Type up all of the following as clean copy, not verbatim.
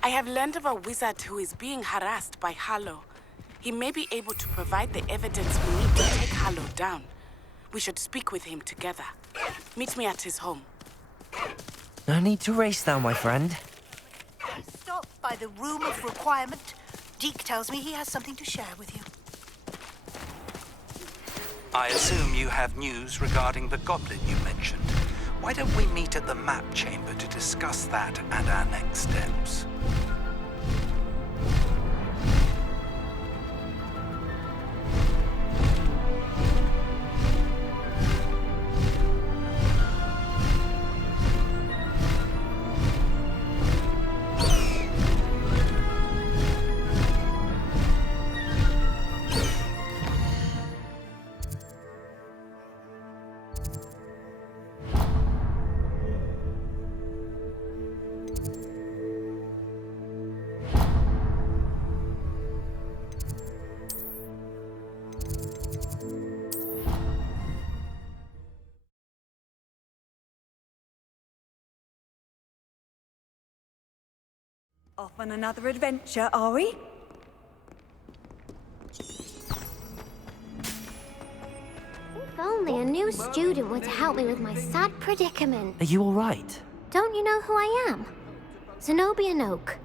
I have learned of a wizard who is being harassed by Harlow. He may be able to provide the evidence we need to take Harlow down. We should speak with him together. Meet me at his home. No need to race now, my friend. Stopped by the Room of Requirement. Deke tells me he has something to share with you. I assume you have news regarding the goblin you mentioned. Why don't we meet at the map chamber to discuss that and our next steps? Off on another adventure, are we? If only a new student were to help me with my sad predicament. Are you all right? Don't you know who I am? Zenobia Noak,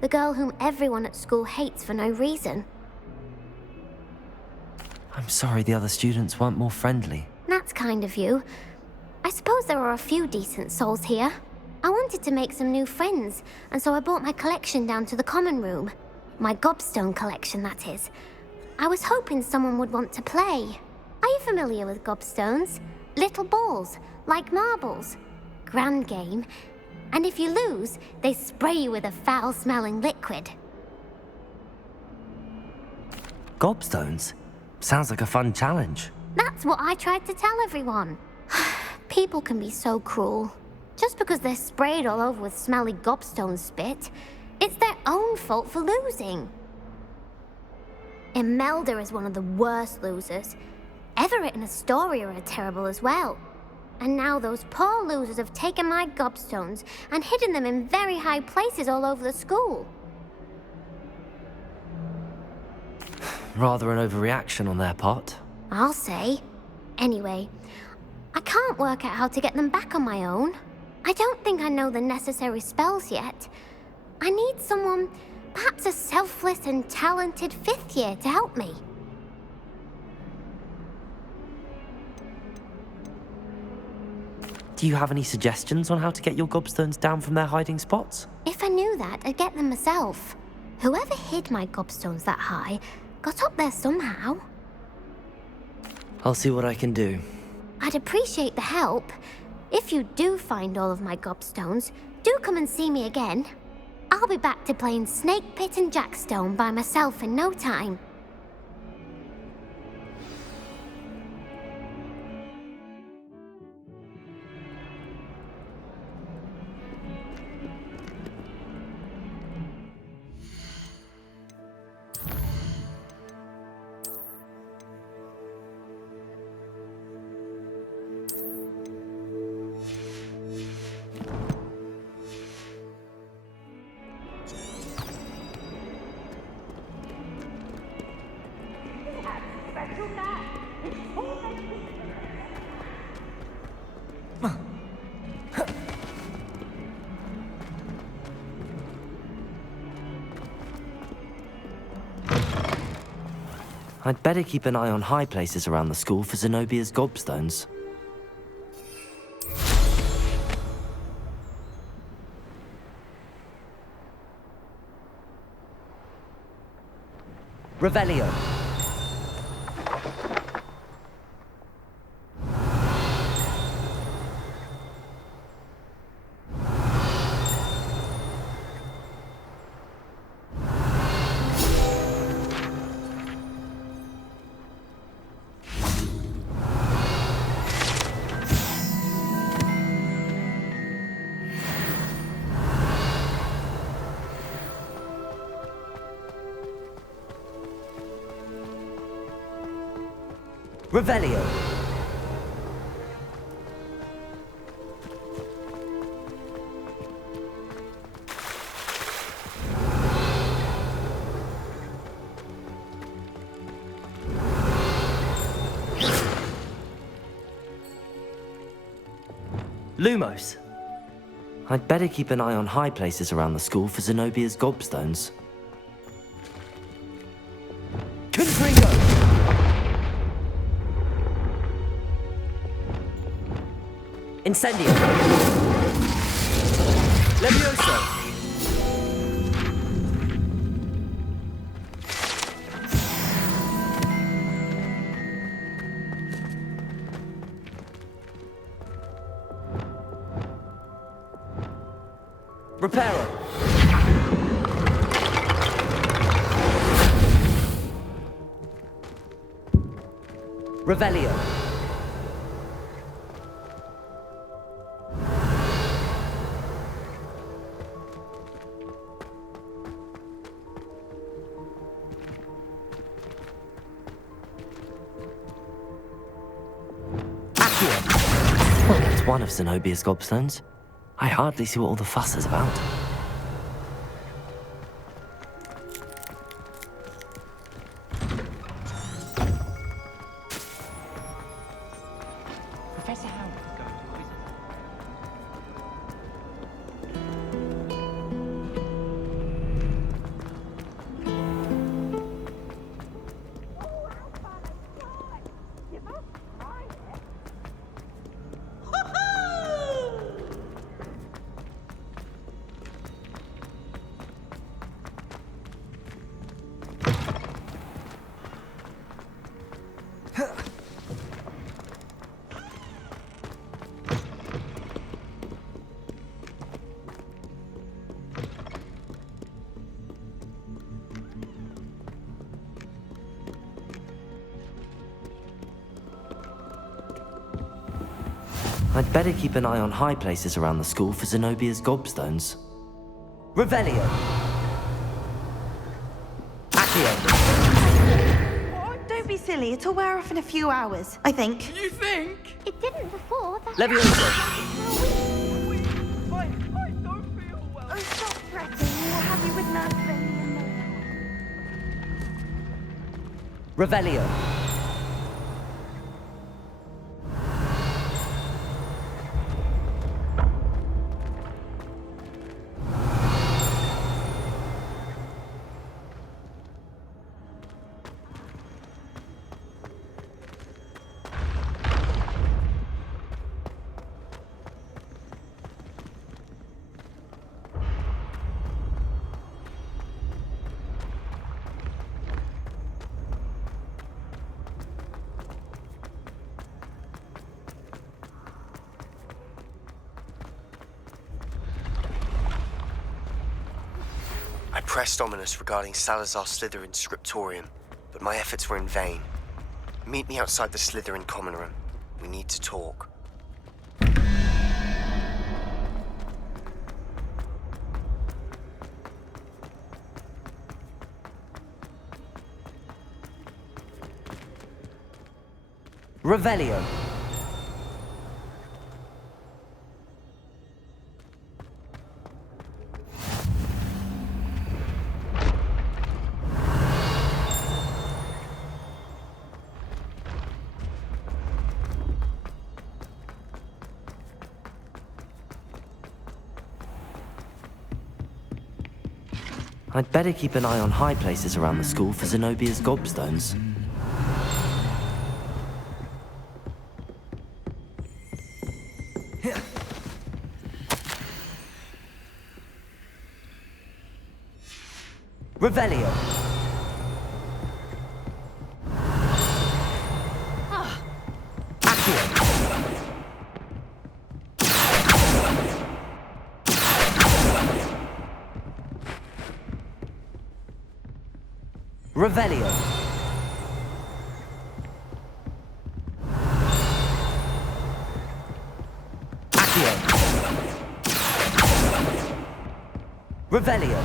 the girl whom everyone at school hates for no reason. I'm sorry the other students weren't more friendly. That's kind of you. I suppose there are a few decent souls here. I wanted to make some new friends, and so I brought my collection down to the common room. My gobstone collection, that is. I was hoping someone would want to play. Are you familiar with gobstones? Little balls, like marbles. Grand game. And if you lose, they spray you with a foul-smelling liquid. Gobstones? Sounds like a fun challenge. That's what I tried to tell everyone. People can be so cruel. Just because they're sprayed all over with smelly gobstone spit, it's their own fault for losing. Imelda is one of the worst losers. Everett and Astoria are terrible as well. And now those poor losers have taken my gobstones and hidden them in very high places all over the school. Rather an overreaction on their part. I'll say. Anyway, I can't work out how to get them back on my own. I don't think I know the necessary spells yet. I need someone, perhaps a selfless and talented fifth year to help me. Do you have any suggestions on how to get your gobstones down from their hiding spots? If I knew that, I'd get them myself. Whoever hid my gobstones that high got up there somehow. I'll see what I can do. I'd appreciate the help. If you do find all of my gobstones, do come and see me again. I'll be back to playing Snake Pit and Jackstone by myself in no time. I'd better keep an eye on high places around the school for Zenobia's gobstones. Revelio. Revelio. Lumos. I'd better keep an eye on high places around the school for Zenobia's gobstones. Confringo! Incendio! Levioso! Reparo! Revelio! Well, that's one of Zenobia's gobstones. I hardly see what all the fuss is about. Professor Howard is going to visit. I'd better keep an eye on high places around the school for Zenobia's gobstones. Revelio! Accio! Oh, don't be silly. It'll wear off in a few hours, I think. You think? It didn't before. That's Levioso! Oh, stop threatening. We'll have you with Nurse Benny in no time. Revelio! I pressed Ominous regarding Salazar Slytherin's scriptorium, but my efforts were in vain. Meet me outside the Slytherin common room. We need to talk. Revelio! I'd better keep an eye on high places around the school for Zenobia's gobstones. Revelio! Accio! Revelio! Accio! Revelio!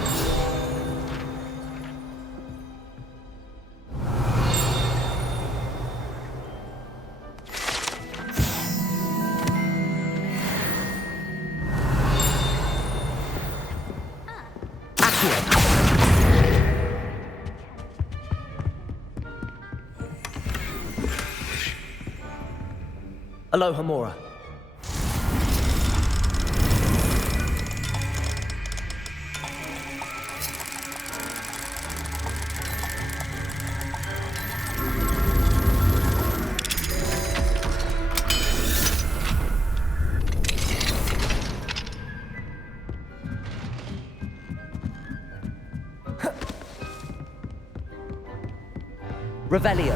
Alohomora. Revelio.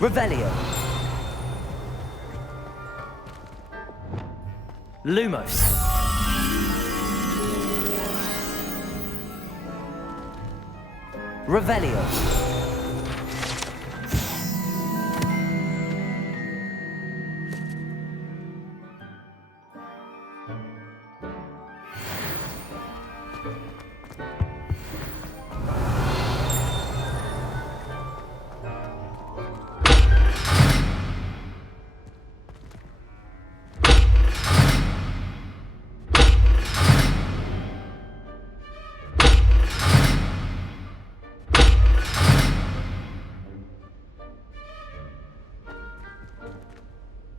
Revelio. Lumos. Revelio.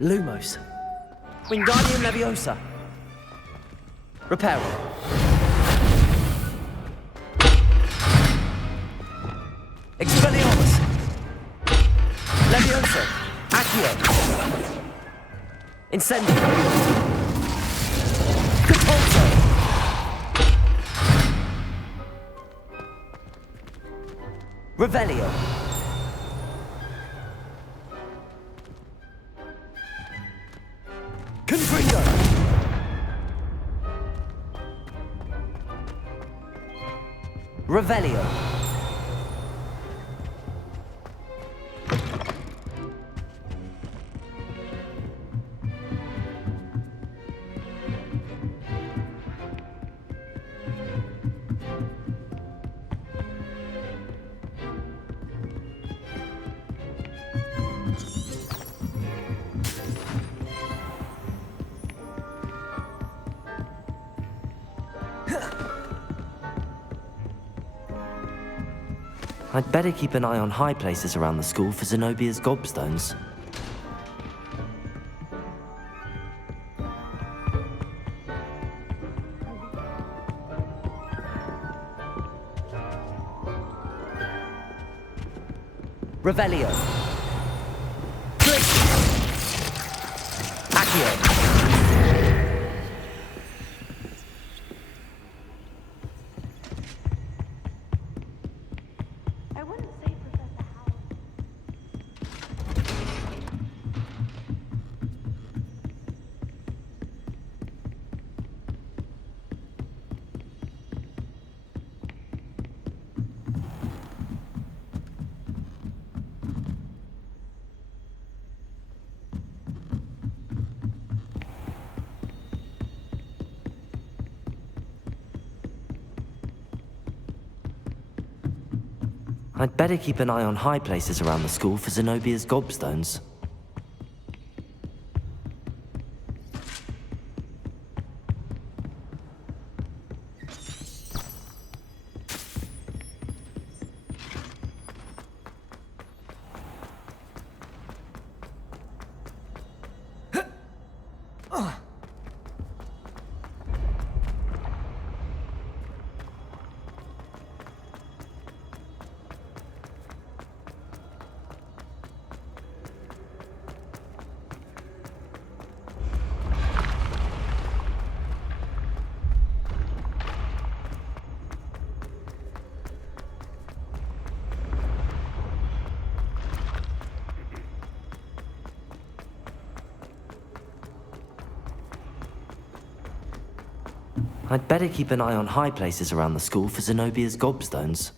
Lumos. Wingardium Leviosa. Reparo. Expelliarmus. Leviosa. Accio. Incendio. Catapulto. Revelio. Confringo. Revelio. I'd better keep an eye on high places around the school for Zenobia's gobstones. Revelio. Click. Accio. I wouldn't say Professor Howard. I'd better keep an eye on high places around the school for Zenobia's gobstones. I'd better keep an eye on high places around the school for Zenobia's gobstones.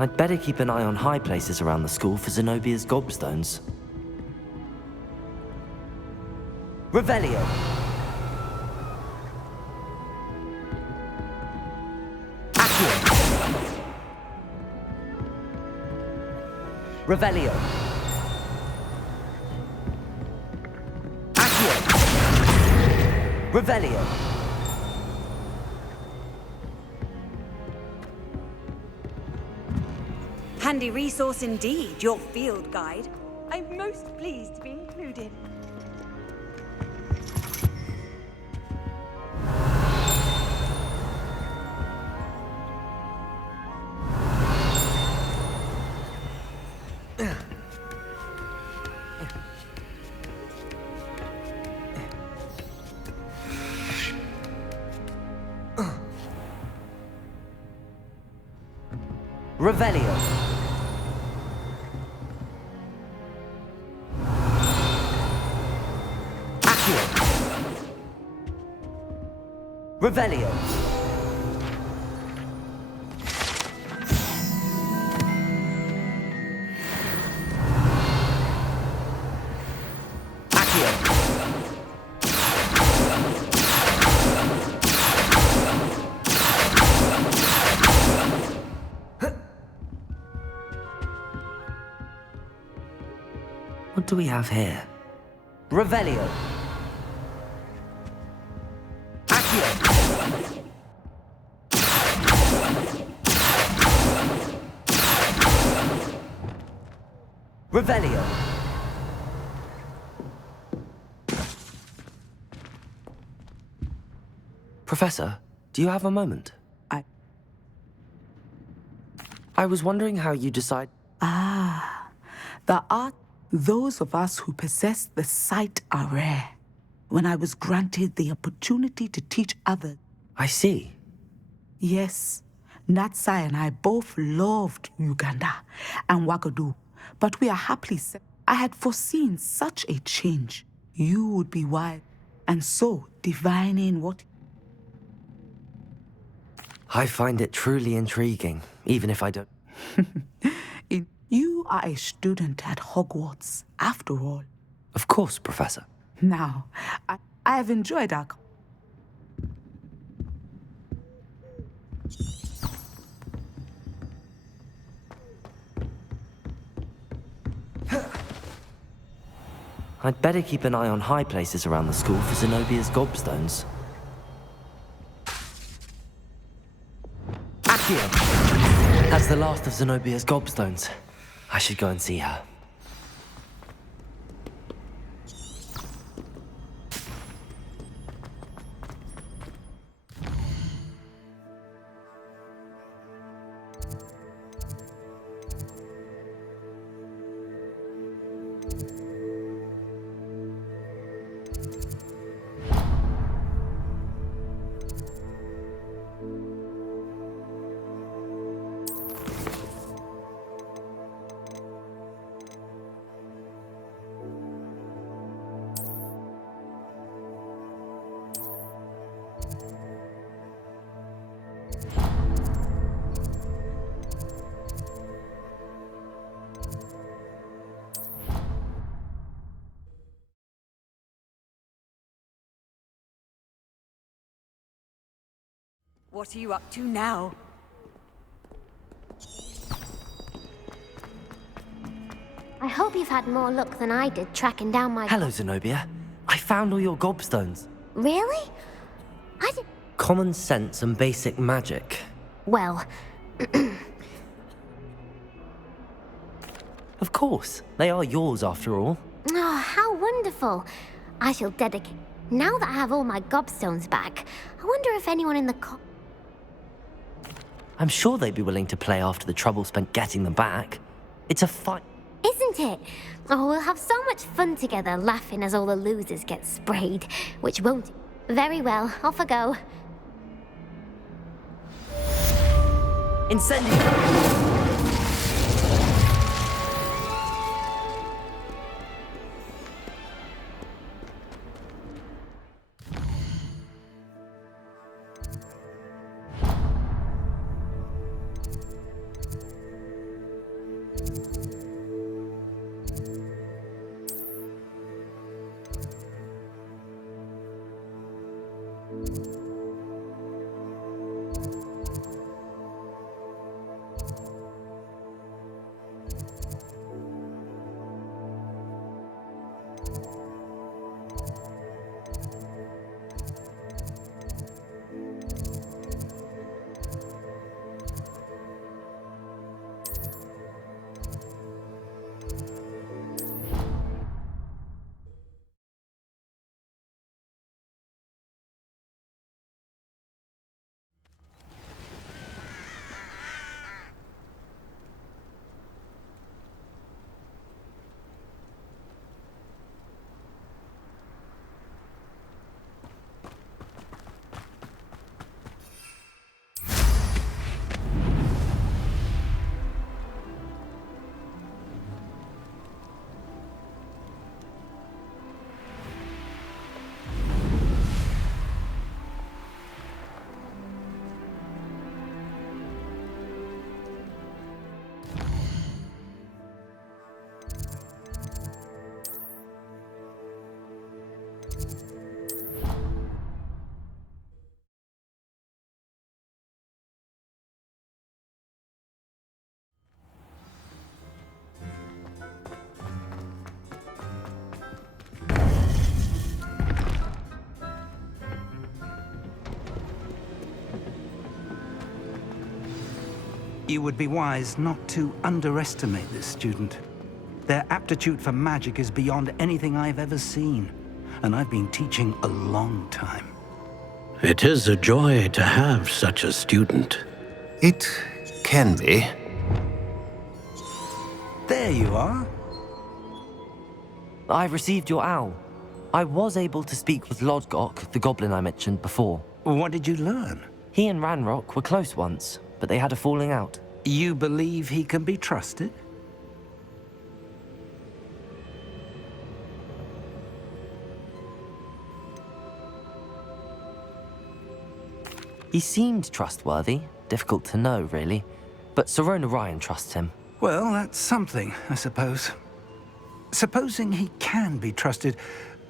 I'd better keep an eye on high places around the school for Zenobia's gobstones. Revelio! Accio! Revelio! Accio! Revelio! Handy resource indeed, your field guide. I'm most pleased to be included. Revelio! Accio! Revelio! Accio! What do we have here? Revelio! Accio! Revelio! Professor, do you have a moment? I was wondering how you decide... The art, those of us who possess the sight are rare. When I was granted the opportunity to teach others. I see. Yes, Natsai and I both loved Uganda and Wagadu, but we are happily set. I had foreseen such a change. You would be wise, and so divining what... I find it truly intriguing, even if I don't... You are a student at Hogwarts, after all. Of course, Professor. Now, I have enjoyed our... I'd better keep an eye on high places around the school for Zenobia's gobstones. Accio! That's the last of Zenobia's gobstones. I should go and see her. What are you up to now? I hope you've had more luck than I did tracking down my... Hello, Zenobia. I found all your gobstones. Really? I did... Common sense and basic magic. Well... Of course. They are yours, after all. Oh, how wonderful. I shall dedicate... Now that I have all my gobstones back, I wonder if anyone in the I'm sure they'd be willing to play after the trouble spent getting them back. It's a fun... Isn't it? Oh, we'll have so much fun together, laughing as all the losers get sprayed, which won't... Very well, off I go. Incendio! You would be wise not to underestimate this student. Their aptitude for magic is beyond anything I've ever seen, and I've been teaching a long time. It is a joy to have such a student. It can be. There you are. I received your owl. I was able to speak with Lodgok, the goblin I mentioned before. What did you learn? He and Ranrock were close once, but they had a falling out. You believe he can be trusted? He seemed trustworthy. Difficult to know, really. But Sirona Ryan trusts him. Well, that's something, I suppose. Supposing he can be trusted,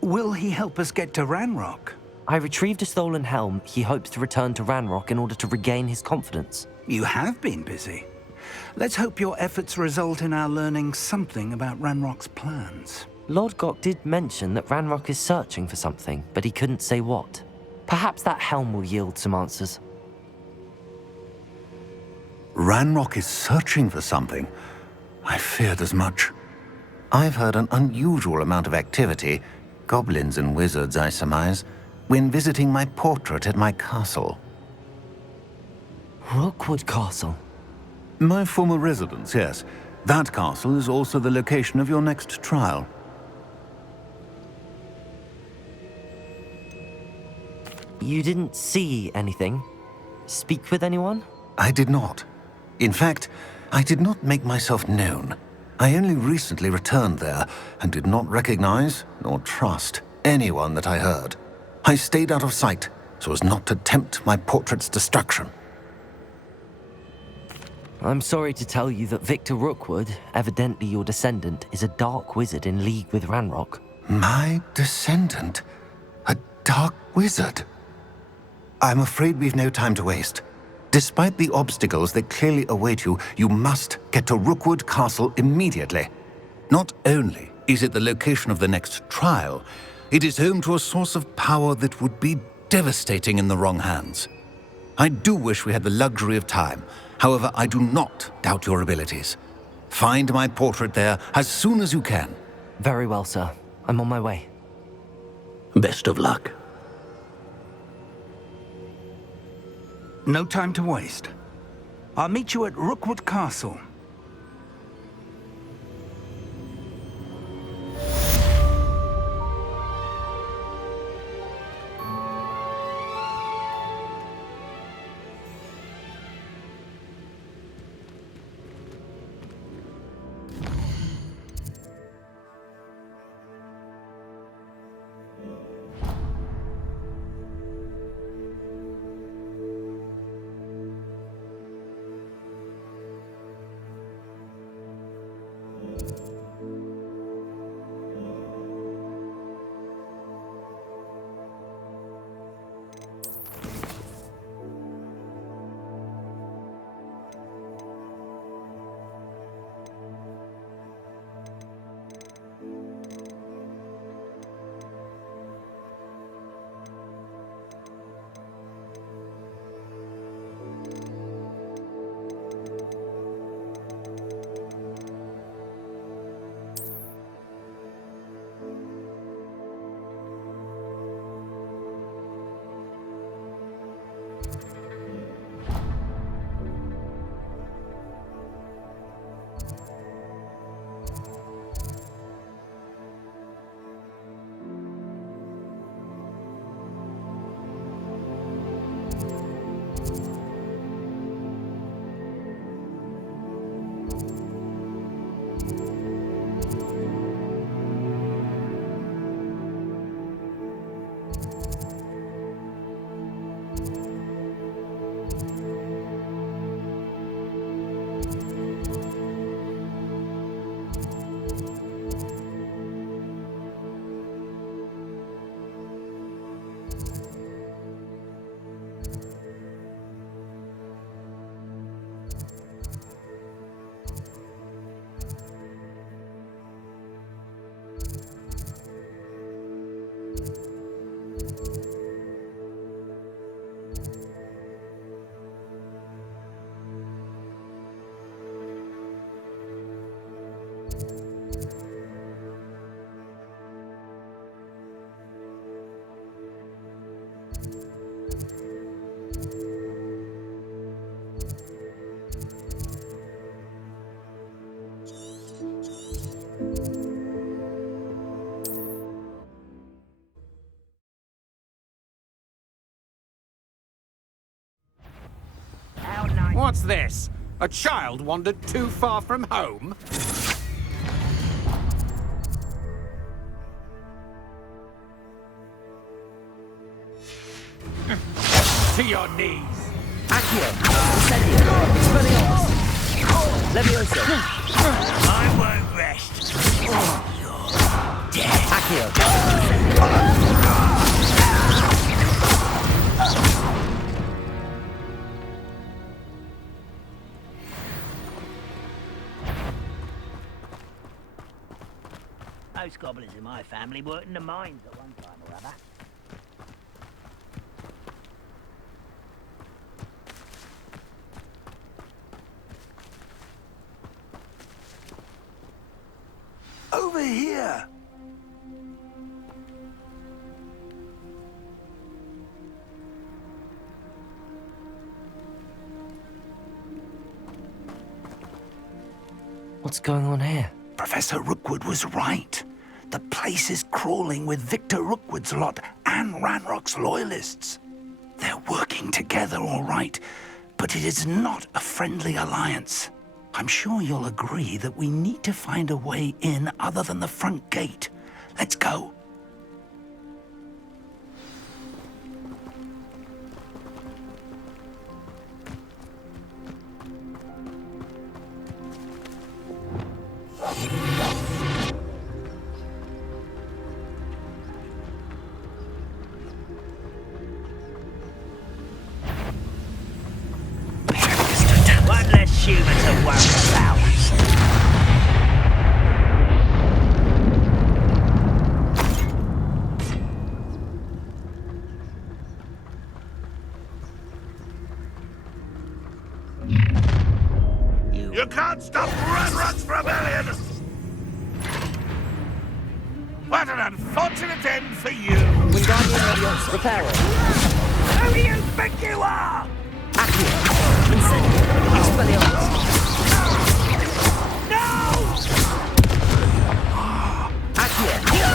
will he help us get to Ranrock? I retrieved a stolen helm. He hopes to return to Ranrock in order to regain his confidence. You have been busy. Let's hope your efforts result in our learning something about Ranrock's plans. Lodgok did mention that Ranrock is searching for something, but he couldn't say what. Perhaps that helm will yield some answers. Ranrock is searching for something. I feared as much. I've heard an unusual amount of activity, goblins and wizards, I surmise, when visiting my portrait at my castle. Rookwood Castle? My former residence, yes. That castle is also the location of your next trial. You didn't see anything? Speak with anyone? I did not. In fact, I did not make myself known. I only recently returned there and did not recognize nor trust anyone that I heard. I stayed out of sight so as not to tempt my portrait's destruction. I'm sorry to tell you that Victor Rookwood, evidently your descendant, is a dark wizard in league with Ranrock. My descendant? A dark wizard? I'm afraid we've no time to waste. Despite the obstacles that clearly await you, you must get to Rookwood Castle immediately. Not only is it the location of the next trial, it is home to a source of power that would be devastating in the wrong hands. I do wish we had the luxury of time. However, I do not doubt your abilities. Find my portrait there as soon as you can. Very well, sir. I'm on my way. Best of luck. No time to waste. I'll meet you at Rookwood Castle. What's this? A child wandered too far from home? To your knees! Accio! Incendio! Expelliarmus! Leviosa! I won't rest. You're dead. Accio! Most goblins in my family worked in the mines at one time or other. Over here! What's going on here? Professor Rookwood was right. The place is crawling with Victor Rookwood's lot and Ranrock's loyalists. They're working together, all right, but it is not a friendly alliance. I'm sure you'll agree that we need to find a way in other than the front gate. Let's go. One less human to worry about. You can't stop Ranrock's rebellion! What an unfortunate end for you! Wingardium Leviosa! Reparo! Who do you think you are? Accio! Incendio! Expelliarmus! No! Accio! Accio!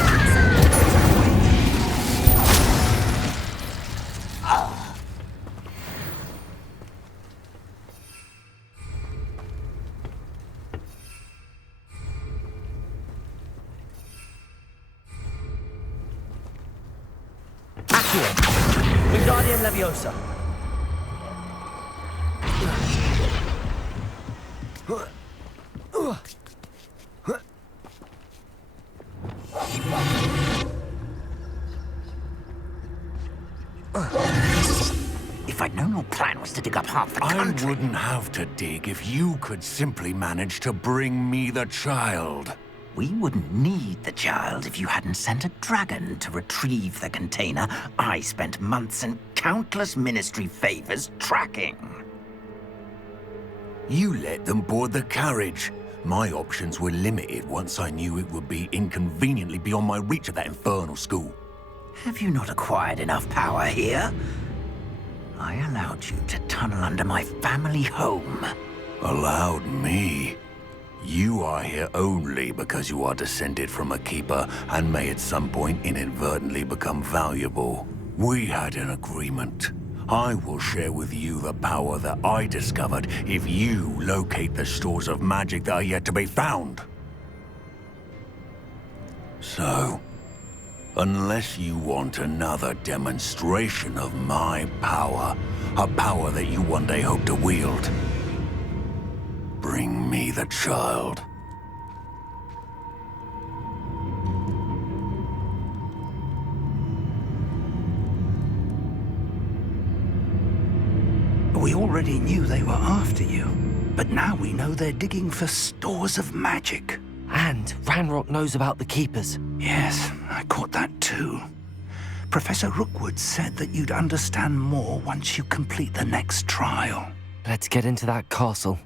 Wingardium Leviosa! If I'd known your plan was to dig up half the country... I wouldn't have to dig if you could simply manage to bring me the child. We wouldn't need the child if you hadn't sent a dragon to retrieve the container I spent months and countless ministry favors tracking. You let them board the carriage. My options were limited once I knew it would be inconveniently beyond my reach at that infernal school. Have you not acquired enough power here? I allowed you to tunnel under my family home. Allowed me? You are here only because you are descended from a keeper and may at some point inadvertently become valuable. We had an agreement. I will share with you the power that I discovered if you locate the stores of magic that are yet to be found. So, unless you want another demonstration of my power, a power that you one day hope to wield, bring me the child. We already knew they were after you, but now we know they're digging for stores of magic. And Ranrock knows about the Keepers. Yes, I caught that too. Professor Rookwood said that you'd understand more once you complete the next trial. Let's get into that castle.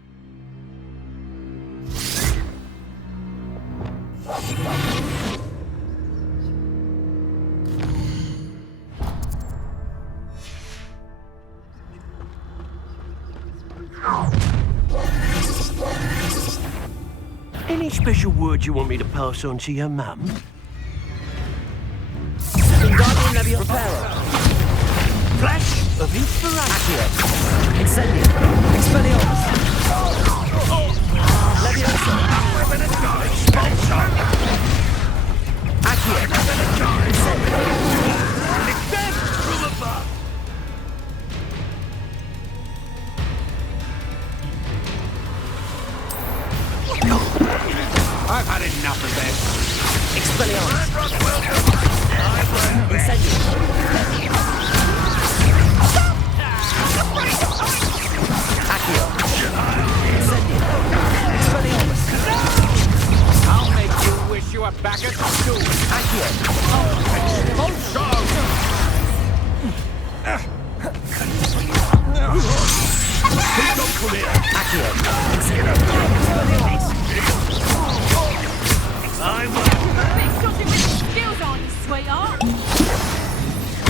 Any special words you want me to pass on to your mum? Wingardium Leviosa! Reparo! Flash of inspiration. Accio. Incendio. Expelliarmus. Leviosa. Expulsion. Accio. Incendio. Extend from above. I've had enough of this. Expelliarmus. Incendio. Accio. Incendio. Expelliarmus. I'll make you wish you were back at school. Accio. Expulsion! Accio. Incendio. I will. Bit something with the skills on, sweetheart.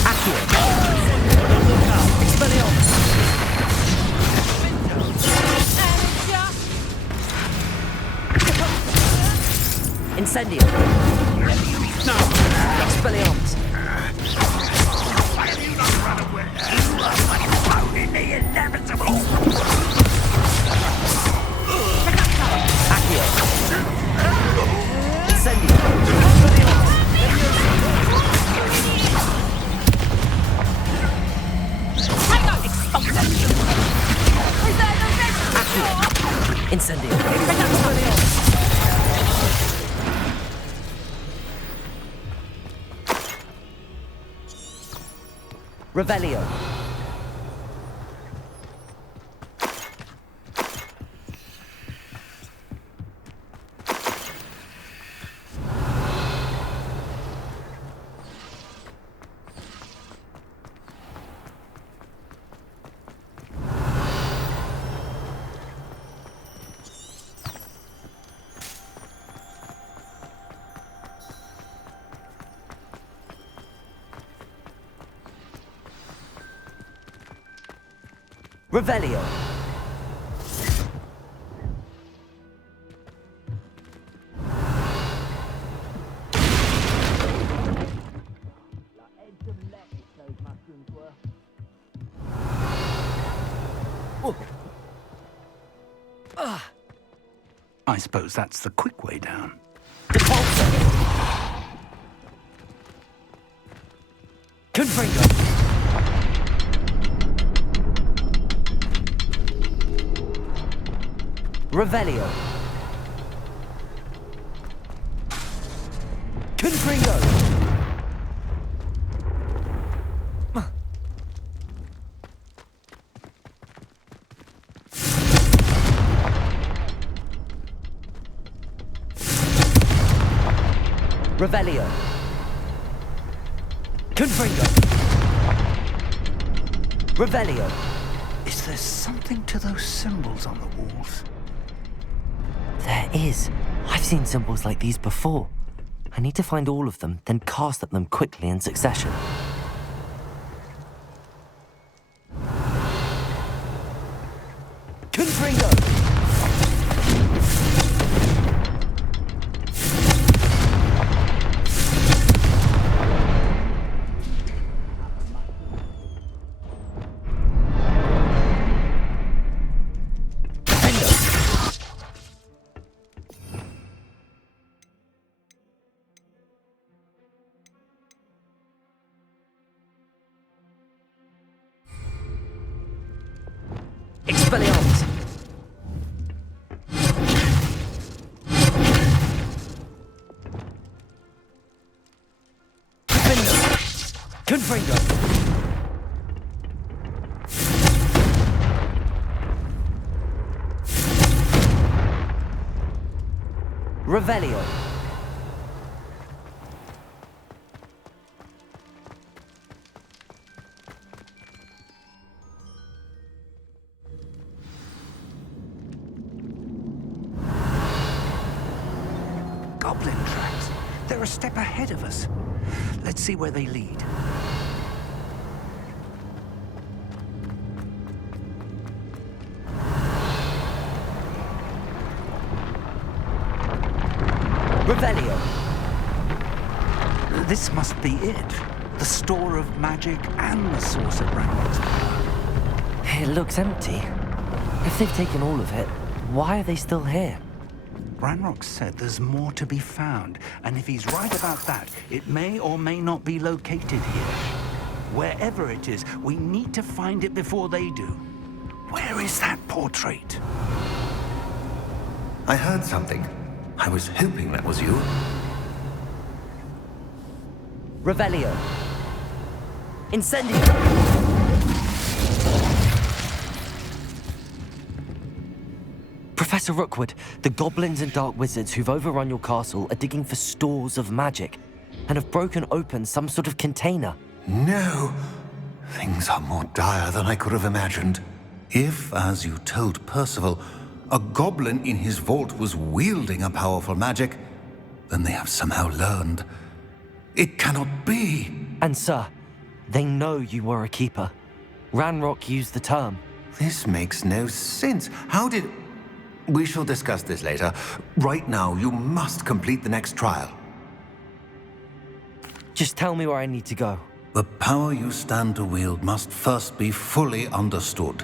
Accio. Expelliarmus. Incendio. No. Expelliarmus. Why have you not run away? You are found the inevitable. Accio. Incendio. Expelliarmus. Hang on, expulsion. Accio. Incendio. Expelliarmus. Revelio. Revelio. I suppose that's the quick way down. Confringo. Revelio. Confringo. Revelio. Confringo. Revelio. Is there something to those symbols on the walls? There is. I've seen symbols like these before. I need to find all of them, then cast at them quickly in succession. Confringo. Expelliarmus. Confringo. Revelio. Goblin tracks. They're a step ahead of us. Let's see where they lead. Revelio. This must be it. The store of magic and the source of Ranrock's power. It looks empty. If they've taken all of it, why are they still here? Ranrock said there's more to be found, and if he's right about that, it may or may not be located here. Wherever it is, we need to find it before they do. Where is that portrait? I heard something. I was hoping that was you. Revelio. Incendio. Professor Rookwood, the goblins and dark wizards who've overrun your castle are digging for stores of magic and have broken open some sort of container. No. Things are more dire than I could have imagined. If, as you told Percival, a goblin in his vault was wielding a powerful magic, then they have somehow learned. It cannot be. And sir, they know you were a keeper. Ranrock used the term. This makes no sense. How did... We shall discuss this later. Right now, you must complete the next trial. Just tell me where I need to go. The power you stand to wield must first be fully understood.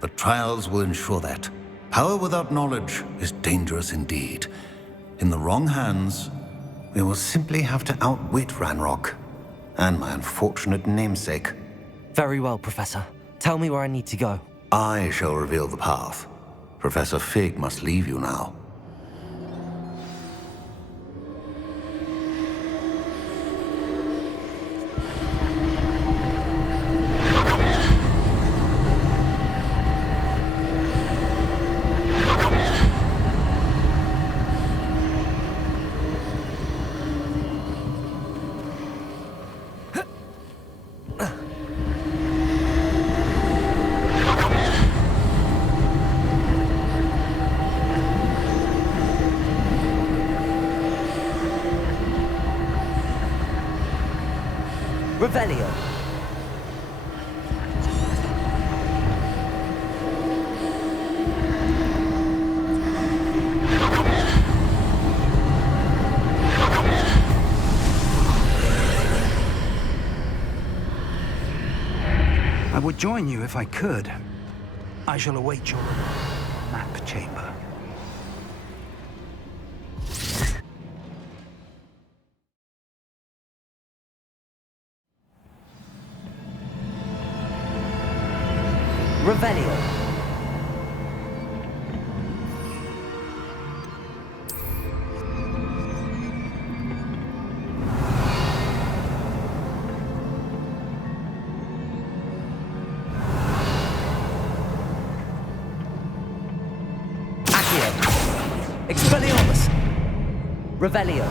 The trials will ensure that. Power without knowledge is dangerous indeed. In the wrong hands, we will simply have to outwit Ranrock and my unfortunate namesake. Very well, Professor. Tell me where I need to go. I shall reveal the path. Professor Fig must leave you now. Revelio. I would join you if I could. I shall await your map chamber. Revelio. Accio. Expelliarmus. Revelio.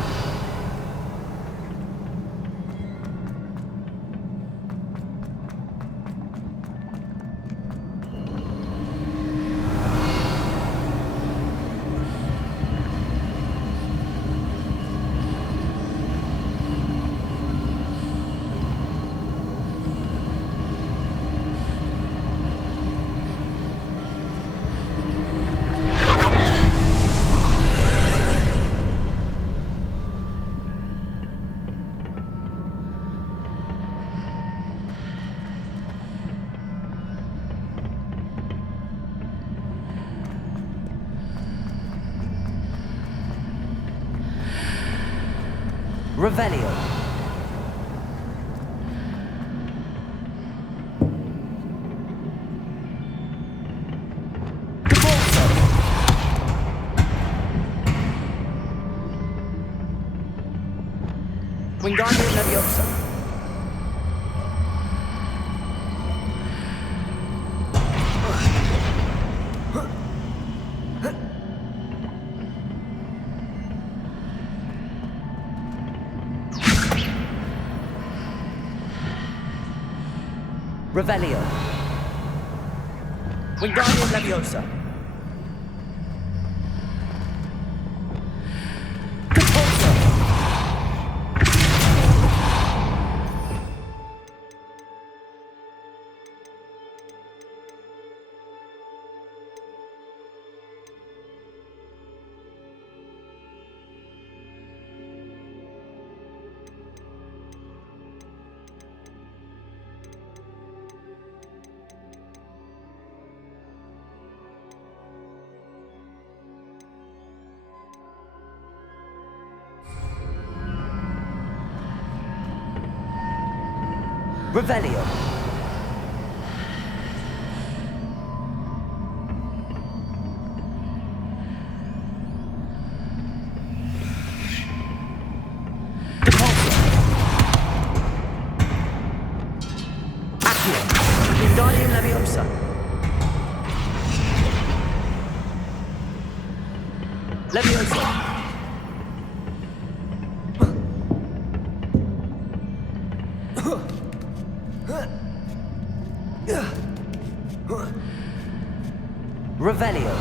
Revelio. Wingardium Leviosa. Revelio. Wingardium Leviosa. Revelio. Wingardium Leviosa. Leviosa. Revelio.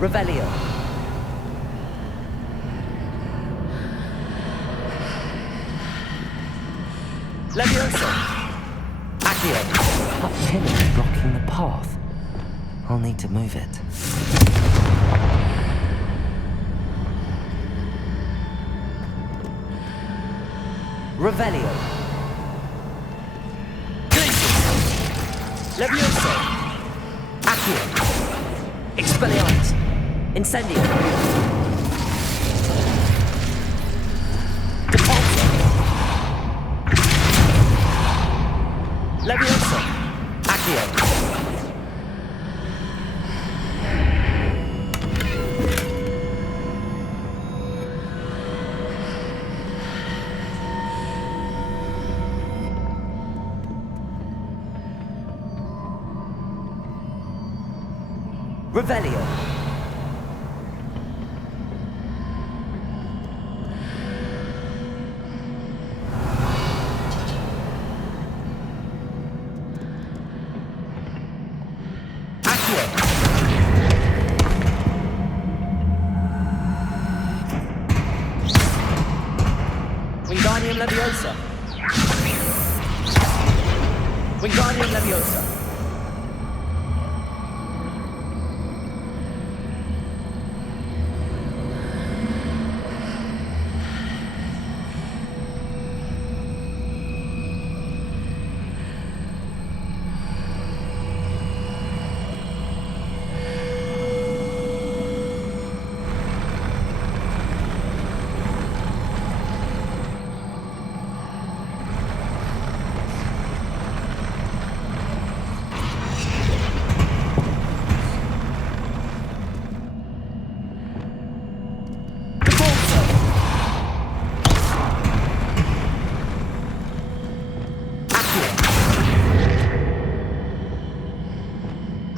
Revelio. Leviosa. Accio. That pillar is blocking the path. I'll need to move it. Revelio. Leviosa. Accio. Expelliarmus. Incendio. Depulso. Leviosa. Accio. Revelio. Wingardium Leviosa. Wingardium Leviosa.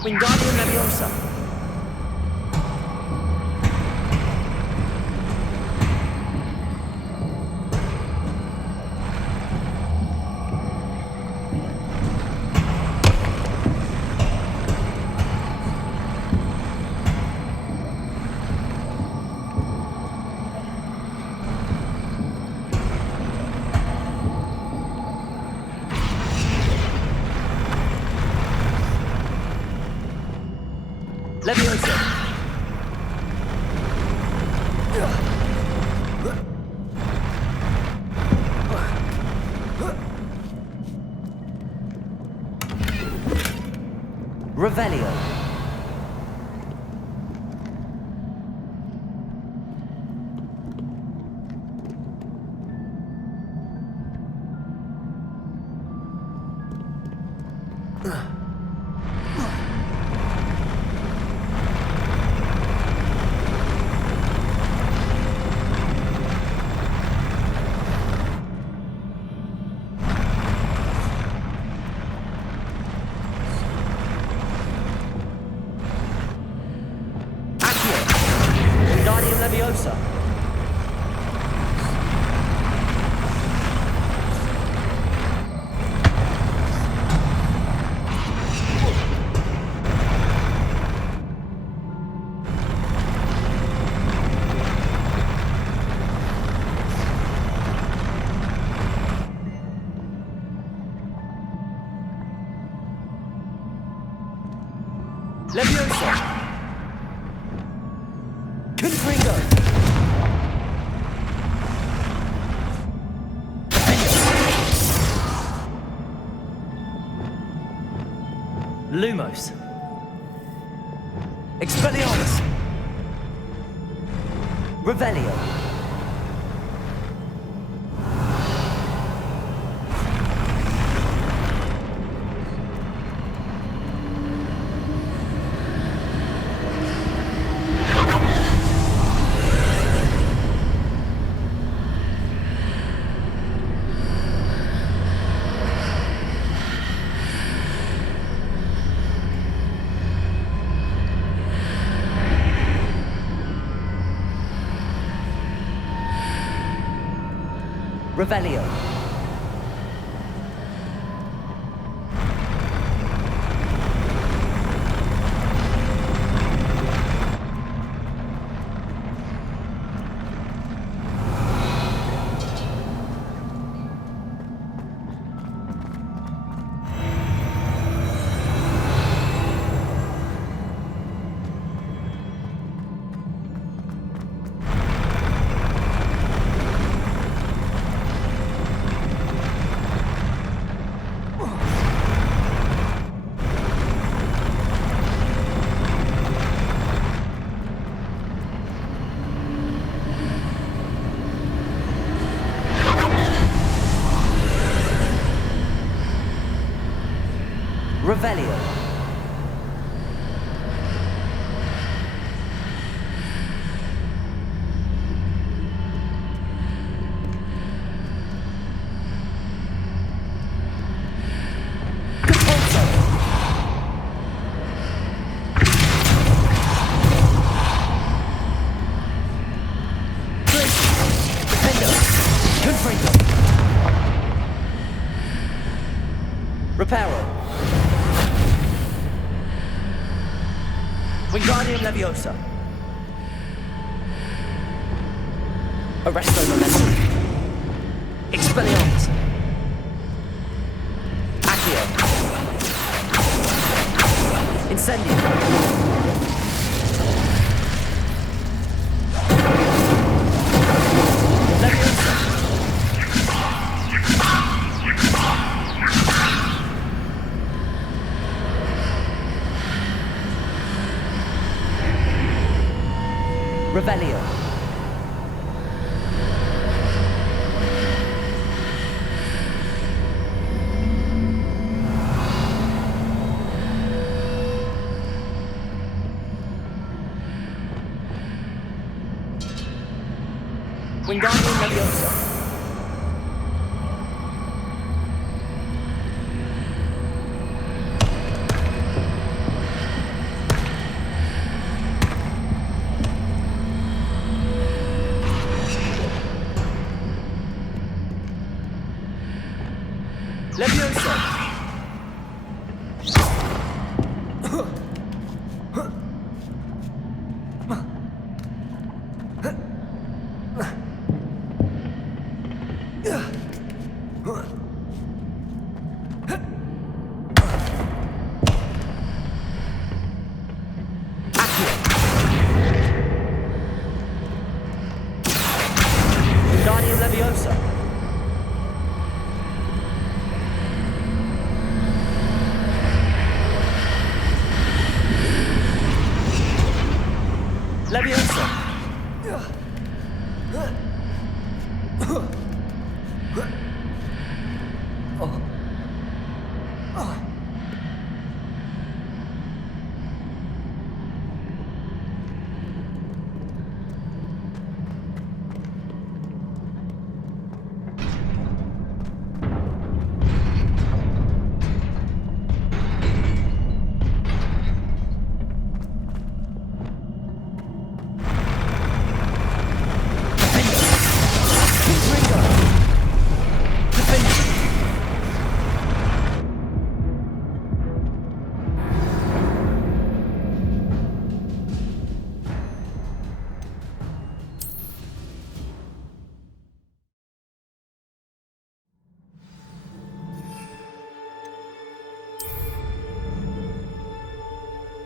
Wingardium Leviosa. Leviosa. Revelio. Wingardium Leviosa. Leviosa! Confringo! Lumos. Expelliarmus. Revelio. Revelio. Revelio. Reparo. Wingardium Leviosa. Arresto Momentum. Expelliarmus. Accio. Incendio. Leviosa. Revelio. Wingardium Leviosa. Leviosa.